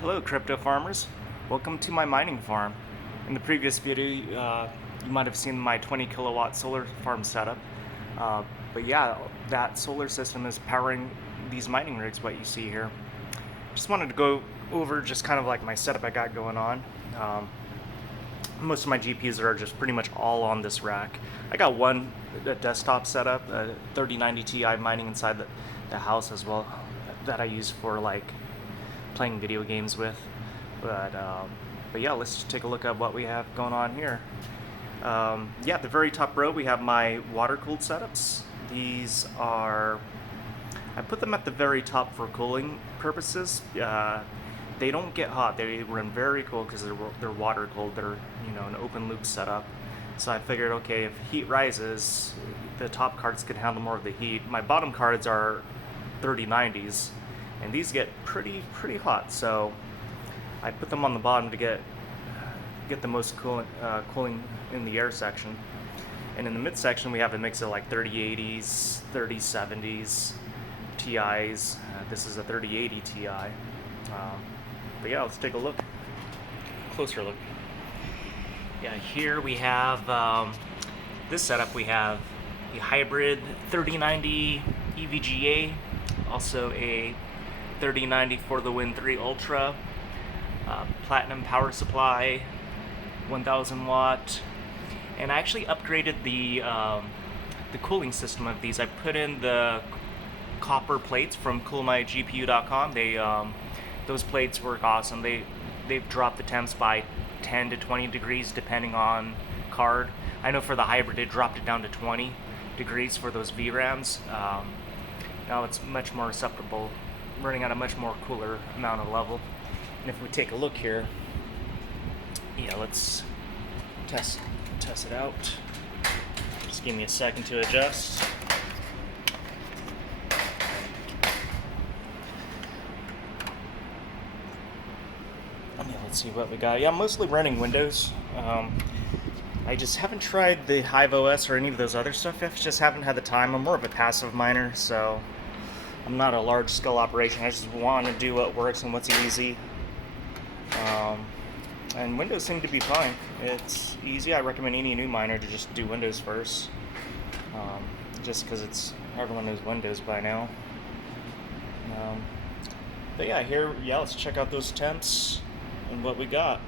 Hello crypto farmers, welcome to my mining farm. In the previous video you might have seen my 20 kilowatt solar farm setup, but yeah, that solar system is powering these mining rigs what you see here. Just wanted to go over just kind of like my setup I got going on. Most of my GPUs are just pretty much all on this rack. I got one desktop setup, a 3090 Ti mining inside the house as well, that I use for like playing video games with. But yeah, let's just take a look at what we have going on here. Yeah, at the very top row we have my water-cooled setups. These are, I put them at the very top for cooling purposes. They don't get hot. They run very cool because they're water cooled. They're an open loop setup. So I figured, okay, if heat rises, the top cards can handle more of the heat. My bottom cards are 3090s, and these get pretty hot. So I put them on the bottom to get the most cooling in the air section. And in the mid section we have a mix of like 3080s, 3070s, TIs. This is a 3080 Ti. But yeah, let's take a look. Closer look. Yeah, here we have this setup. We have a hybrid 3090 EVGA, also a 3090 for the Win 3 Ultra, platinum power supply, 1000 watt, and I actually upgraded the cooling system of these. I put in the copper plates from coolmygpu.com. Those plates work awesome. They've dropped the temps by 10 to 20 degrees depending on card. I know for the hybrid it dropped it down to 20 degrees for those VRAMs. Now it's much more acceptable, running at a much more cooler amount of level. And if we take a look here, yeah, let's test it out. Just give me a second to adjust. Let's see what we got. Yeah, I'm mostly running Windows. I just haven't tried the Hive OS or any of those other stuff. I just haven't had the time. I'm more of a passive miner, so I'm not a large scale operation. I just want to do what works and what's easy. And Windows seem to be fine. It's easy. I recommend any new miner to just do Windows first, just because everyone knows Windows by now. But yeah, let's check out those temps and what we got.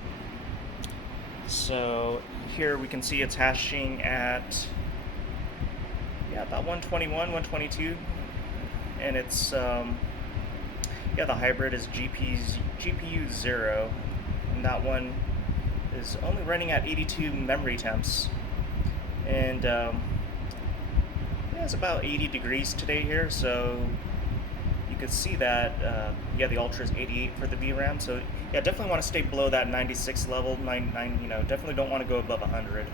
So here we can see it's hashing at about 121, 122, and it's the hybrid is GPU 0, and that one is only running at 82 memory temps, and it's about 80 degrees today here, so you can see that the Ultra is 88 for the VRAM. So yeah, definitely want to stay below that 96 level. Definitely don't want to go above 100.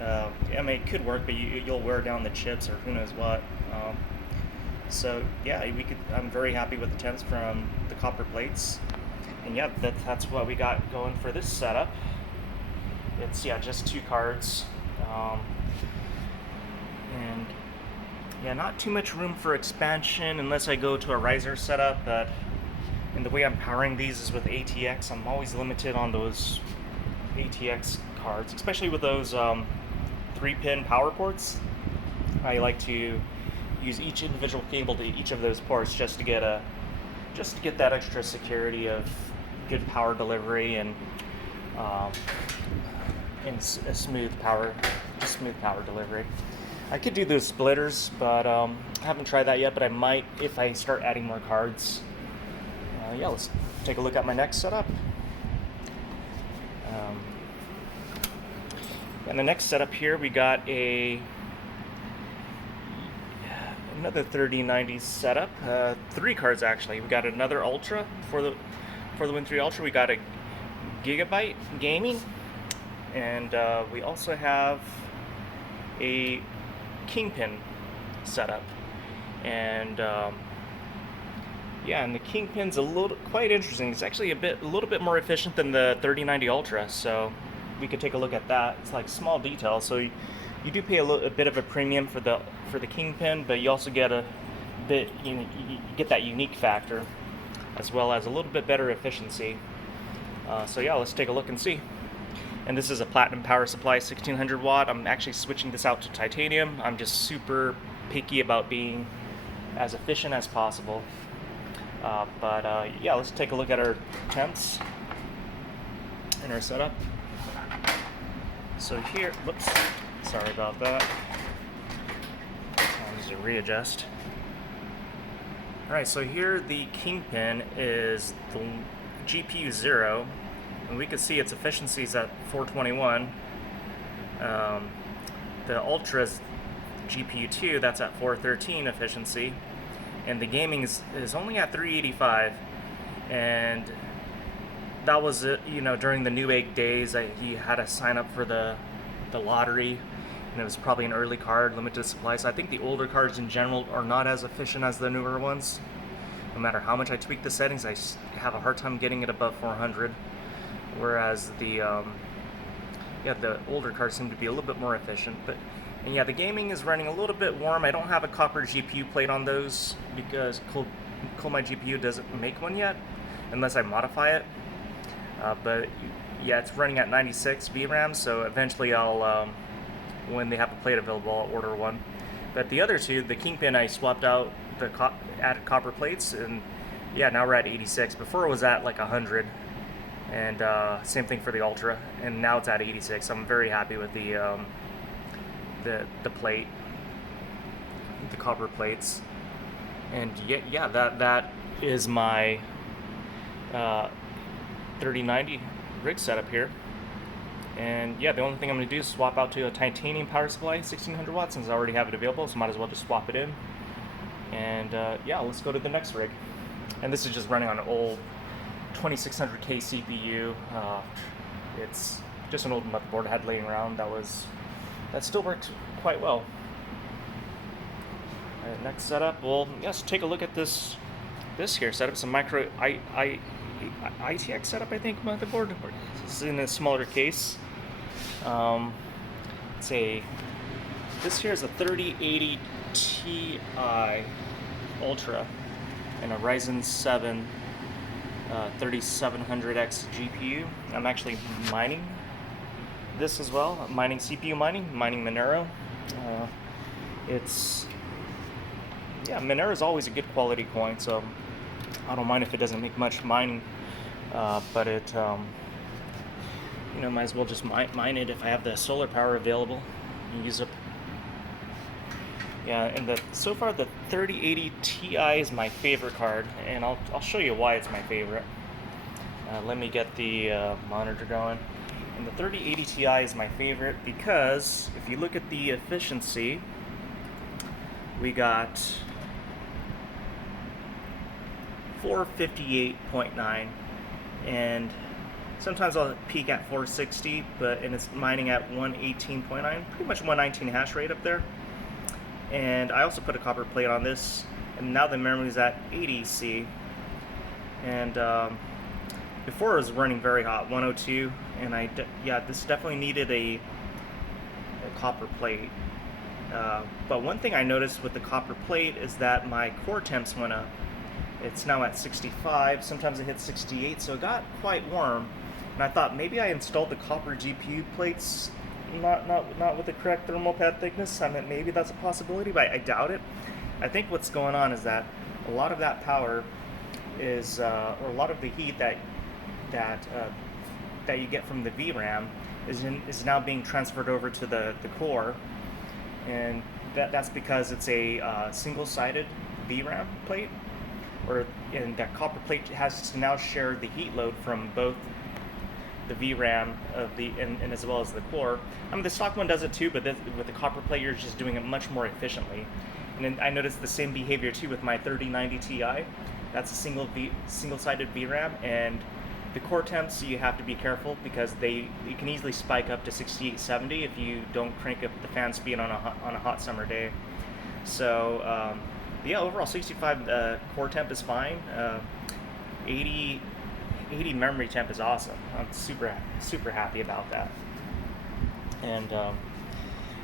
I mean, it could work, but you'll wear down the chips or who knows what. So yeah, I'm very happy with the temps from the copper plates, and yeah, that's what we got going for this setup. It's just two cards, and yeah, not too much room for expansion unless I go to a riser setup. And the way I'm powering these is with ATX. I'm always limited on those ATX cards, especially with those 3-pin power ports. I like to use each individual cable to each of those ports just to get that extra security of good power delivery and a smooth power delivery. I could do those splitters, but I haven't tried that yet, but I might if I start adding more cards. Let's take a look at my next setup. And the next setup here, we got another 3090 setup. 3 cards actually. We got another Ultra for the Win 3 Ultra. We got a Gigabyte Gaming, and we also have a Kingpin setup, and and the Kingpin's quite interesting. It's actually a little bit more efficient than the 3090 Ultra, so we could take a look at that. It's like small details, so you do pay a bit of a premium for the Kingpin, but you also get you get that unique factor as well as a little bit better efficiency. So yeah, let's take a look and see. And this is a platinum power supply, 1600 watt. I'm actually switching this out to titanium. I'm just super picky about being as efficient as possible. But yeah, let's take a look at our temps and our setup. So here, whoops, sorry about that. I need to readjust. Alright, so here the Kingpin is the GPU 0, and we can see its efficiency is at 421. The Ultra's GPU 2, that's at 413 efficiency, and the gaming is only at 385. And that was during the Newegg days. You had to sign up for the lottery, and it was probably an early card, limited supply. So I think the older cards in general are not as efficient as the newer ones. No matter how much I tweak the settings, I have a hard time getting it above 400. Whereas the older cards seem to be a little bit more efficient. And yeah, the gaming is running a little bit warm. I don't have a copper GPU plate on those because my GPU doesn't make one yet, unless I modify it. But yeah, it's running at 96 VRAM, so eventually I'll, when they have a plate available, I'll order one. But the other two, the Kingpin, I swapped out the added copper plates, and yeah, now we're at 86. Before it was at like 100, and same thing for the Ultra, and now it's at 86. I'm very happy with the plate, the copper plates. And yeah, that is my 3090 rig setup here. And yeah, the only thing I'm going to do is swap out to a titanium power supply, 1600 watts, since I already have it available, so might as well just swap it in. And yeah, let's go to the next rig. And this is just running on an old 2600K CPU. It's just an old motherboard I had laying around that still worked quite well. Alright, next setup, well, yes, take a look at this here setup. It's a micro ITX setup, I think, motherboard. This is in a smaller case. This here is a 3080 Ti Ultra and a Ryzen 7 3700X GPU. I'm actually mining this as well. I'm mining CPU mining Monero. Monero is always a good quality coin, so I don't mind if it doesn't make much mining, but it, might as well just mine it if I have the solar power available and use it. Yeah, and so far the 3080 Ti is my favorite card, and I'll show you why it's my favorite. Let me get the monitor going. And the 3080 Ti is my favorite because if you look at the efficiency, we got 458.9, and sometimes I'll peak at 460, and it's mining at 118.9, pretty much 119 hash rate up there. And I also put a copper plate on this, and now the memory is at 80C. And before it was running very hot, 102, and this definitely needed a copper plate. But one thing I noticed with the copper plate is that my core temps went up. It's now at 65, sometimes it hits 68, so it got quite warm. And I thought maybe I installed the copper GPU plates not with the correct thermal pad thickness. I mean, maybe that's a possibility, but I doubt it. I think what's going on is that a lot of that power is, or a lot of the heat that you get from the VRAM is now being transferred over to the core, and that's because it's a single-sided VRAM plate, and that copper plate has to now share the heat load from both the VRAM and as well as the core. I mean, the stock one does it too, but with the copper plate, you're just doing it much more efficiently. And then I noticed the same behavior too with my 3090 Ti. That's a single-sided VRAM, and the core temps, you have to be careful because you can easily spike up to 68, 70 if you don't crank up the fan speed on a hot summer day. So yeah, overall 65 core temp is fine. 80 memory temp is awesome. I'm super happy about that. And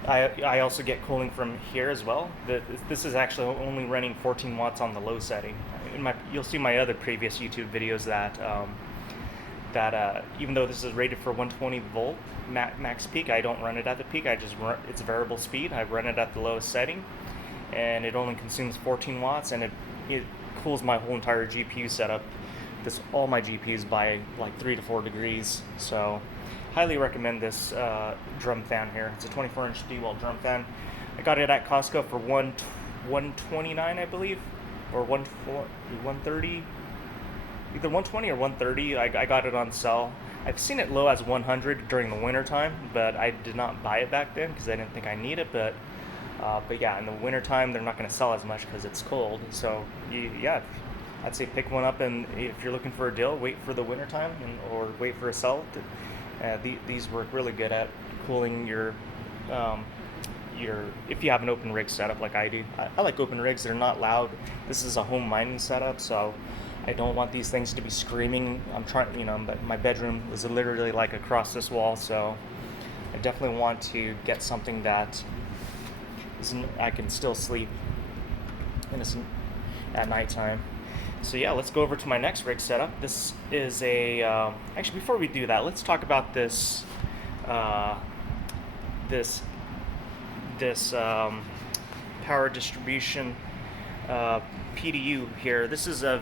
I also get cooling from here as well. This is actually only running 14 watts on the low setting. you'll see my other previous YouTube videos that even though this is rated for 120 volt max peak, I don't run it at the peak. I just run it's variable speed. I run it at the lowest setting, and it only consumes 14 watts, and it cools my whole entire GPU setup. All my GPUs by like 3 to 4 degrees. So, highly recommend this drum fan here. It's a 24-inch D-wall drum fan. I got it at Costco for 129, I believe, or 130. Either 120 or 130. I got it on sale. I've seen it low as 100 during the winter time, but I did not buy it back then because I didn't think I need it. But yeah, in the winter time they're not going to sell as much because it's cold. So yeah, I'd say pick one up, and if you're looking for a deal, wait for the winter time or wait for a sale. These work really good at cooling your if you have an open rig setup like I do. I like open rigs. They're not loud. This is a home mining setup, so I don't want these things to be screaming. I'm trying, but my bedroom is literally like across this wall, so I definitely want to get something that I can still sleep at nighttime. So yeah, let's go over to my next rig setup. This is actually, before we do that, let's talk about this power distribution PDU here. This is a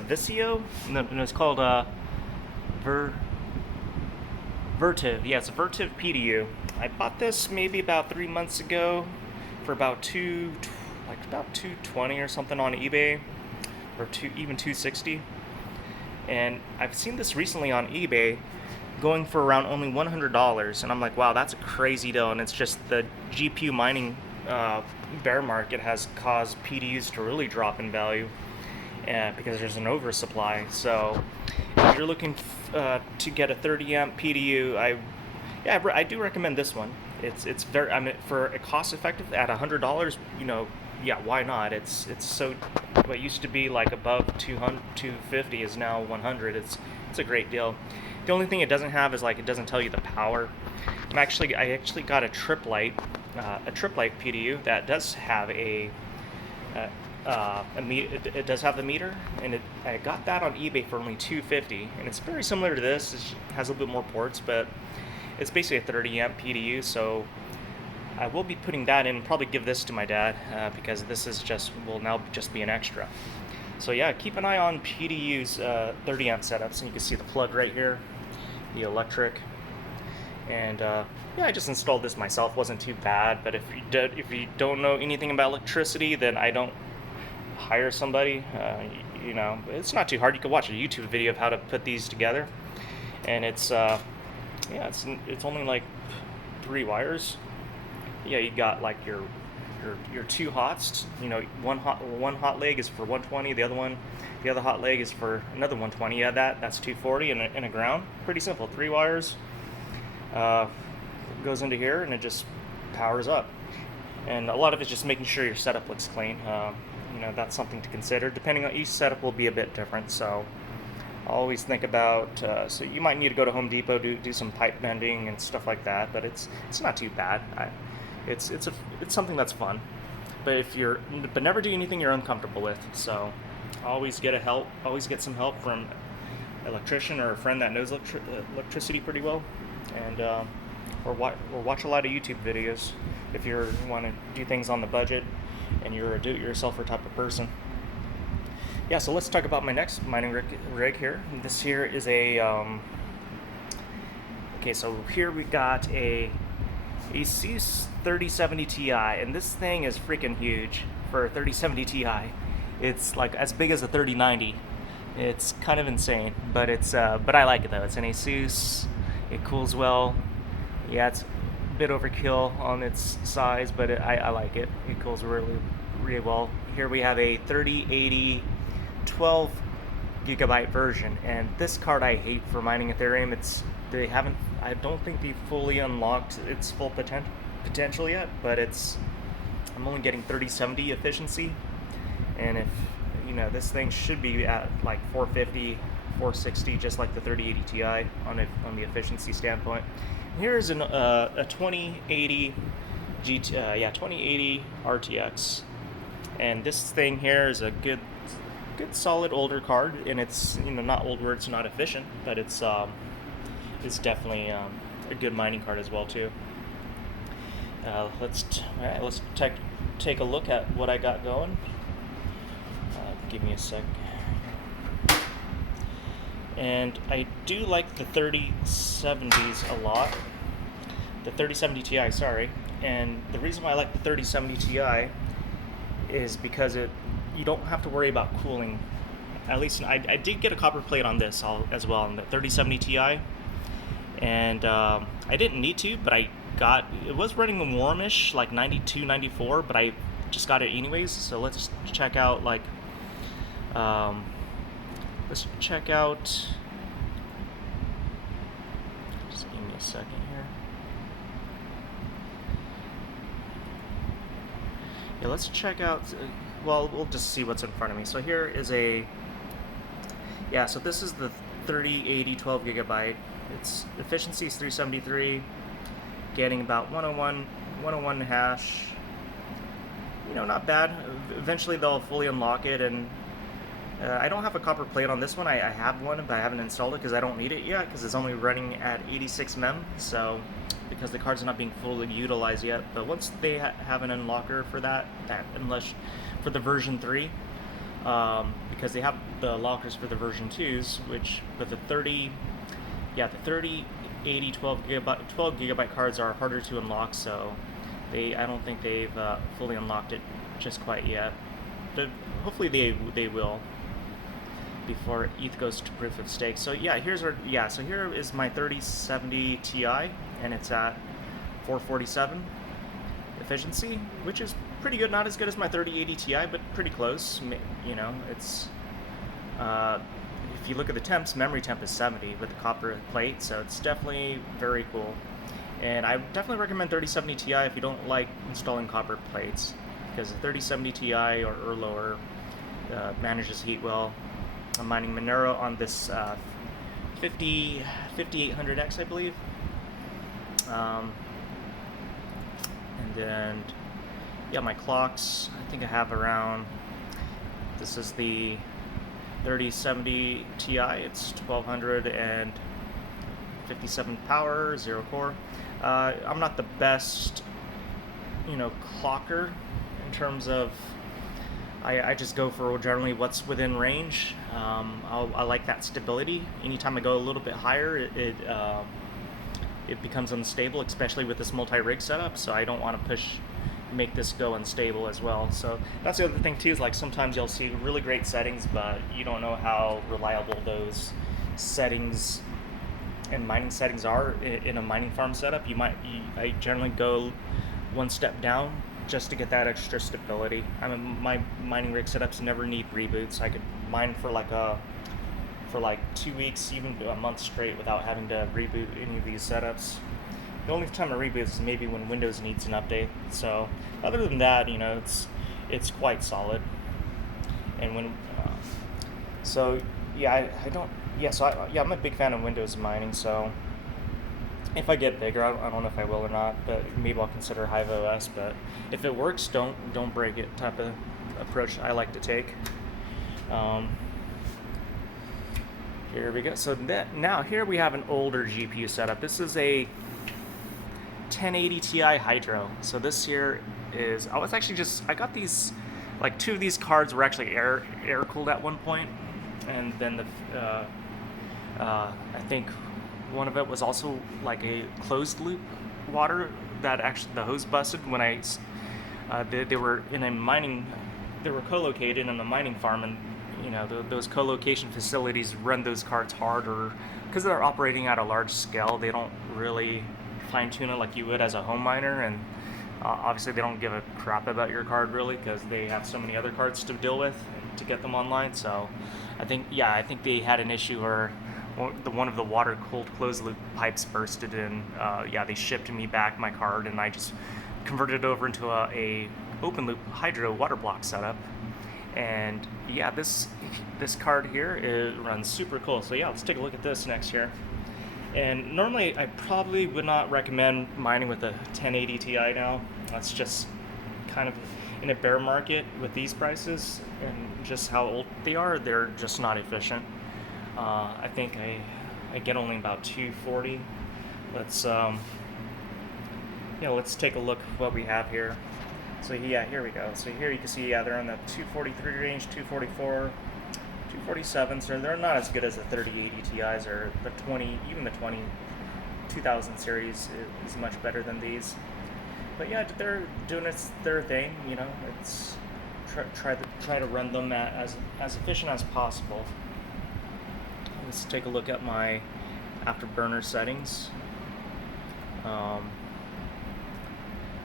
Visio. No, it's called Vertiv. Yeah, it's a Vertiv PDU. I bought this maybe about 3 months ago for about $220 or something on eBay, or even $260. And I've seen this recently on eBay going for around only $100, and I'm like, wow, that's a crazy deal. And it's just the GPU mining bear market has caused PDUs to really drop in value. Because there's an oversupply. So if you're looking to get a 30 amp PDU, I do recommend this one. It's very, for a cost effective at $100, yeah, why not? It's so, what used to be like above 250 is now 100. It's a great deal. The only thing it doesn't have is it doesn't tell you the power. I actually got a trip light PDU that does have it does have the meter, and I got that on eBay for only $250, and it's very similar to this. It has a little bit more ports, but it's basically a 30 amp PDU. So I will be putting that in, and probably give this to my dad because this will now just be an extra. So yeah, keep an eye on PDU's 30 amp setups, and you can see the plug right here, the electric. And yeah, I just installed this myself. Wasn't too bad, but if you don't know anything about electricity, then I don't hire somebody. It's not too hard. You can watch a YouTube video of how to put these together, and it's only like 3 wires. Yeah, you got like your 2 hots. One hot leg is for 120. The other hot leg is for another 120. Yeah, that's 240, and a ground. Pretty simple. 3 wires. Goes into here, and it just powers up. And a lot of it's just making sure your setup looks clean. That's something to consider. Depending on each setup will be a bit different, so always think about. So you might need to go to Home Depot, do some pipe bending and stuff like that, but it's not too bad. It's something that's fun. But never do anything you're uncomfortable with. So always get some help from an electrician or a friend that knows electricity pretty well, and or watch a lot of YouTube videos if you want to do things on the budget and you're a do-it-yourselfer type of person. Yeah, so let's talk about my next mining rig here. This here is okay, so here we got a Asus 3070 Ti, and this thing is freaking huge for a 3070 Ti. It's like as big as a 3090. It's kind of insane, but but I like it though. It's an Asus. It cools well. Yeah, it's a bit overkill on its size, but I like it. It cools really, really well. Here we have a 3080 12 gigabyte version, and this card I hate for mining Ethereum. I don't think they fully unlocked its full potential yet, but I'm only getting 3070 efficiency, and if this thing should be at like 450, 460, just like the 3080 Ti on the efficiency standpoint. Here's a 2080 2080 RTX, and this thing here is a good good solid older card, and it's, you know, not old where it's not efficient, but it's definitely a good mining card as well too. Let's take a look at what I got going. Give me a sec. And I do like the 3070s a lot. The 3070 Ti, sorry. And the reason why I like the 3070 Ti is because you don't have to worry about cooling. At least I did get a copper plate on this as well, on the 3070 Ti. And I didn't need to, but it was running warmish, like 92, 94, but I just got it anyways. So let's check out just give me a second here. Yeah, let's check out, well, we'll just see what's in front of me. So here is so this is the 3080 12 gigabyte. Its efficiency is 373, getting about 101 hash. You know, not bad. Eventually they'll fully unlock it, and I don't have a copper plate on this one. I have one, but I haven't installed it because I don't need it yet, because it's only running at 86 mem, so because the card's not being fully utilized yet. But once they have an unlocker for that unless for the version 3, because they have the lockers for the version 2s, but the 3080 12 gigabyte cards are harder to unlock, so I don't think they've fully unlocked it just quite yet. But hopefully they will before ETH goes to proof of stake. So so here is my 3070 Ti, and it's at 447 efficiency, which is pretty good. Not as good as my 3080 Ti, but pretty close. You know, it's if you look at the temps, memory temp is 70 with the copper plate, so it's definitely very cool. And I definitely recommend 3070 Ti if you don't like installing copper plates, because the 3070 Ti or lower manages heat well. I'm mining Monero on this 5800X, I believe. And then, my clocks, I think I have around, this is the 3070 Ti, it's 1257 power, 0 core. I'm not the best, clocker in terms of, I just go for generally what's within range. I like that stability. Anytime I go a little bit higher, it becomes unstable, especially with this multi-rig setup, so I don't want to make this go unstable as well. So that's the other thing too, is like sometimes you'll see really great settings, but you don't know how reliable those settings and mining settings are in a mining farm setup. I generally go one step down just to get that extra stability. My mining rig setups never need reboots. I could mine for like 2 weeks, even a month straight without having to reboot any of these setups. The only time I reboot is maybe when Windows needs an update. So other than that, it's quite solid. And when I'm a big fan of Windows mining. So if I get bigger, I don't know if I will or not, but maybe I'll consider Hive OS. But if it works, don't break it type of approach I like to take. Here we go. So now here we have an older GPU setup. This is a 1080 Ti Hydro. So this here is, I got these, like 2 of these cards were actually air cooled at one point, and then I think one of it was also like a closed loop water that actually the hose busted when they were co-located in a mining farm, and those co-location facilities run those cards harder because they're operating at a large scale. They don't really fine-tune it like you would as a home miner, and obviously they don't give a crap about your card really, because they have so many other cards to deal with to get them online. So I think they had an issue where one of the water-cooled closed-loop pipes bursted, and they shipped me back my card, and I just converted it over into a open-loop hydro water block setup. And this card here runs super cool. So let's take a look at this next here. And normally I probably would not recommend mining with a 1080 Ti now. That's just kind of, in a bear market with these prices and just how old they are, they're just not efficient. I think I get only about 240. Let's let's take a look at what we have here. So yeah, here we go. So here you can see, yeah, they're in the 243 range, 244, 247. So they're not as good as the 3080 Ti's or the 20, even the 2000 series is much better than these. But yeah, they're doing their thing. You know, it's try to run them as efficient as possible. Let's take a look at my afterburner settings.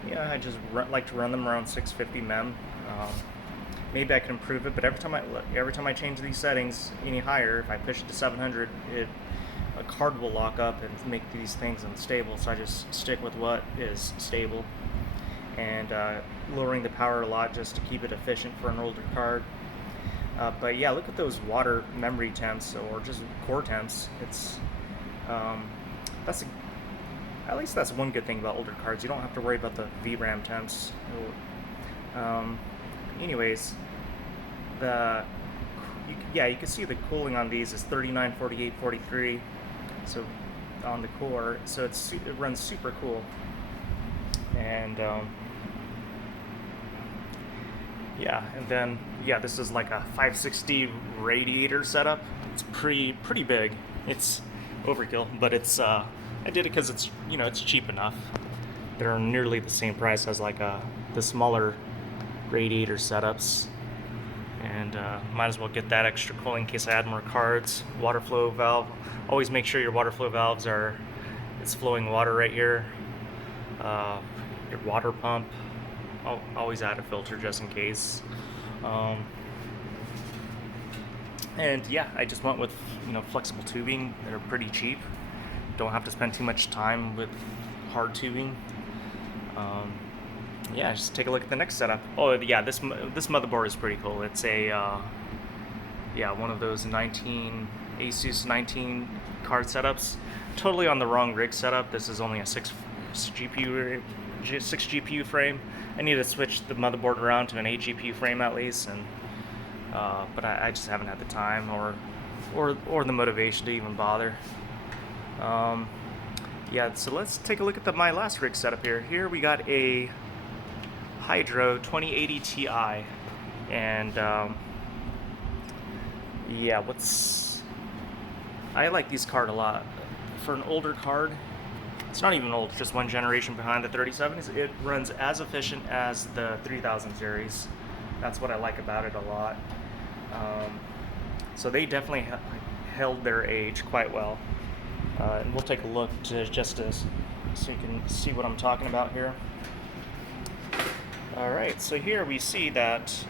Yeah, I just like to run them around 650 mem. Maybe I can improve it, but every time I change these settings any higher, if I push it to 700, a card will lock up and make these things unstable. So I just stick with what is stable, and lowering the power a lot just to keep it efficient for an older card. But yeah, look at those water memory temps or just core temps. It's at least that's one good thing about older cards. You don't have to worry about the VRAM temps. Anyways, you can see the cooling on these is 39, 48, 43. So on the core, so it runs super cool. And and then this is like a 560 radiator setup. It's pretty big. It's overkill, but it's I did it because it's cheap enough. They're nearly the same price as like the smaller radiator setups, and might as well get that extra cooling in case I add more cards. Water flow valve. Always make sure your water flow valves it's flowing water right here. Your water pump. I'll always add a filter just in case. And yeah, I just went with flexible tubing. They're pretty cheap. Don't have to spend too much time with hard tubing. Just take a look at the next setup. Oh yeah, this motherboard is pretty cool. It's a one of those Asus 19 card setups. Totally on the wrong rig setup. This is only a 6 GPU frame. I need to switch the motherboard around to an 8 GPU frame at least, and but I just haven't had the time or the motivation to even bother. So let's take a look at my last rig setup here. Here we got a Hydro 2080 Ti, and I like these card a lot. For an older card, it's not even old, just one generation behind the 37s. It runs as efficient as the 3000 series. That's what I like about it a lot. So they definitely held their age quite well. And we'll take a look so you can see what I'm talking about here. Alright, so here we see that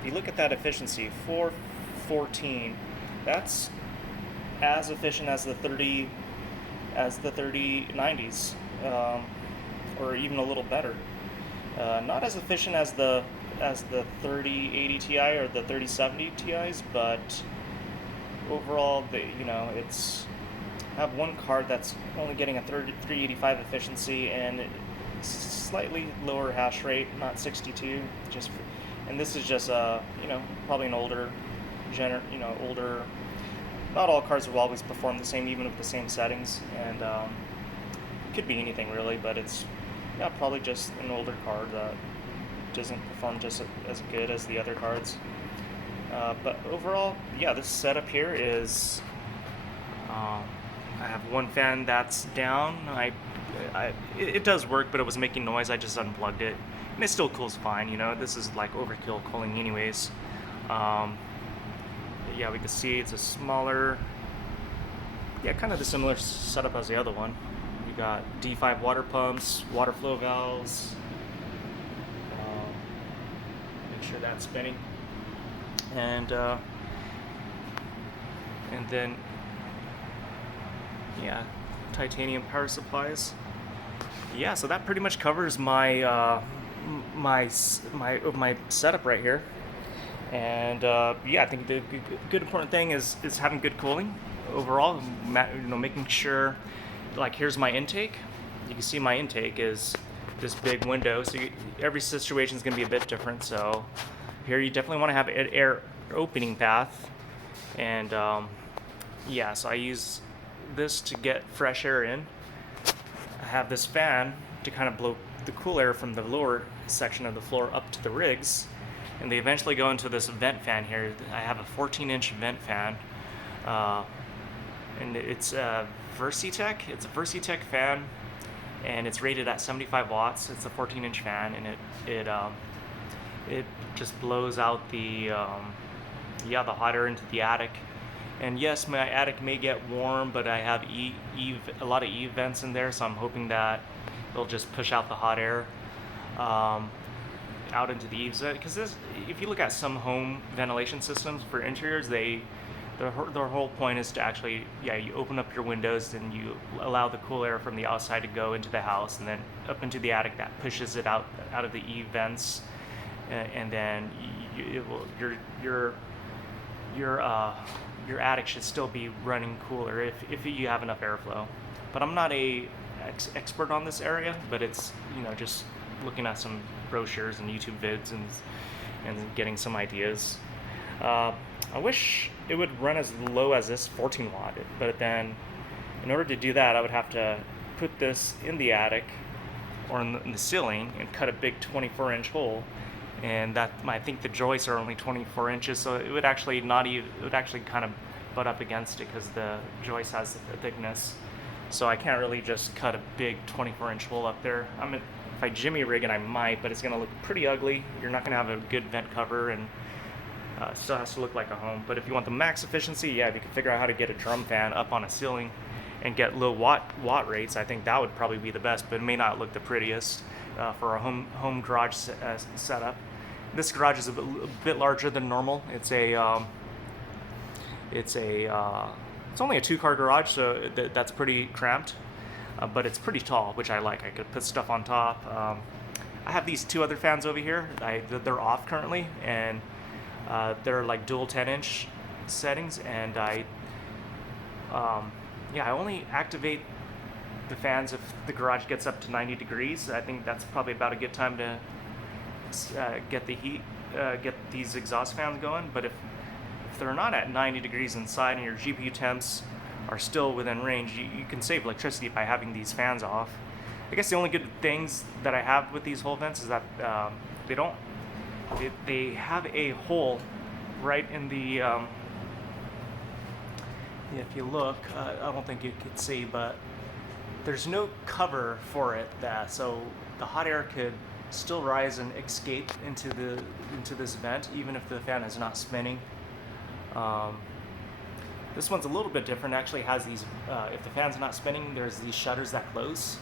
if you look at that efficiency, 414, that's as efficient as the 3090s, or even a little better. Not as efficient as the 3080 Ti or the 3070 Ti's, but overall, it's have one card that's only getting a 385 efficiency and slightly lower hash rate, not 62. And this is just probably an older older. Not all cards will always perform the same, even with the same settings, and could be anything really, but it's probably just an older card that doesn't perform just as good as the other cards. But overall, this setup here is. I have one fan that's down. It does work, but it was making noise. I just unplugged it, and it still cools fine. This is like overkill cooling, anyways. We can see it's a smaller, kind of the similar setup as the other one. You got D5 water pumps, water flow valves. Make sure that's spinning, and then. Titanium power supplies. So that pretty much covers my my setup right here. And I think the good important thing is having good cooling overall. Making sure, like, here's my intake. You can see my intake is this big window, so every situation is going to be a bit different. So here you definitely want to have an air opening path, and yeah, so I use this to get fresh air in. I have this fan to kind of blow the cool air from the lower section of the floor up to the rigs, and they eventually go into this vent fan here. I have a 14-inch vent fan, and it's a Versitech. It's a Versitech fan, and it's rated at 75 watts. It's a 14-inch fan, and it just blows out the the hot air into the attic. And yes, my attic may get warm, but I have a lot of E vents in there, so I'm hoping that it'll just push out the hot air out into the eaves. Because if you look at some home ventilation systems for interiors, their whole point is to actually, you open up your windows and you allow the cool air from the outside to go into the house, and then up into the attic that pushes it out of the E vents, and then your attic should still be running cooler if you have enough airflow. But I'm not a expert on this area, but it's just looking at some brochures and YouTube vids and getting some ideas. I wish it would run as low as this 14 watt, but then in order to do that, I would have to put this in the attic or in the ceiling and cut a big 24-inch hole, and I think the joists are only 24 inches, so it would actually kind of butt up against it because the joist has the thickness. So I can't really just cut a big 24-inch hole up there. If I jimmy rig it, I might, but it's going to look pretty ugly. You're not going to have a good vent cover, and it still has to look like a home. But if you want the max efficiency, if you can figure out how to get a drum fan up on a ceiling and get low watt rates, I think that would probably be the best, but it may not look the prettiest for a home garage setup. This garage is a bit larger than normal. It's only a 2-car garage, so that's pretty cramped, but it's pretty tall, which I like. I could put stuff on top. I have these 2 other fans over here. They're off currently, and they're like dual 10-inch settings, and I only activate the fans if the garage gets up to 90 degrees. I think that's probably about a good time to get the heat, get these exhaust fans going. But if they're not at 90 degrees inside and your GPU temps are still within range, you can save electricity by having these fans off. I guess the only good things that I have with these hole vents is that they have a hole right in the if you look, I don't think you could see, but there's no cover for it, so the hot air could still rise and escape into this vent even if the fan is not spinning. This one's a little bit different. It actually has these, if the fan's not spinning, there's these shutters that close,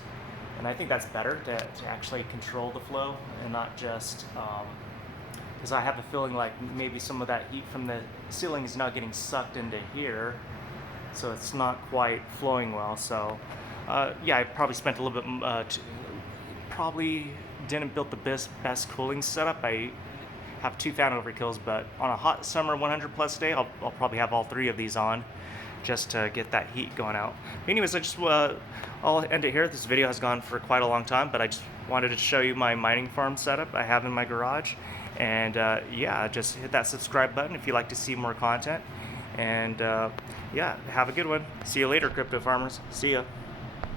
and I think that's better to actually control the flow and not just, because I have a feeling like maybe some of that heat from the ceiling is now getting sucked into here, so it's not quite flowing well. So I probably spent a little bit, probably didn't build the best cooling setup. I have 2 fan overkills, but on a hot summer 100 plus day, I'll probably have all 3 of these on just to get that heat going out. But anyways, I'll end it here. This video has gone for quite a long time, but I just wanted to show you my mining farm setup I have in my garage. And just hit that subscribe button if you'd like to see more content. And have a good one. See you later, crypto farmers. See ya.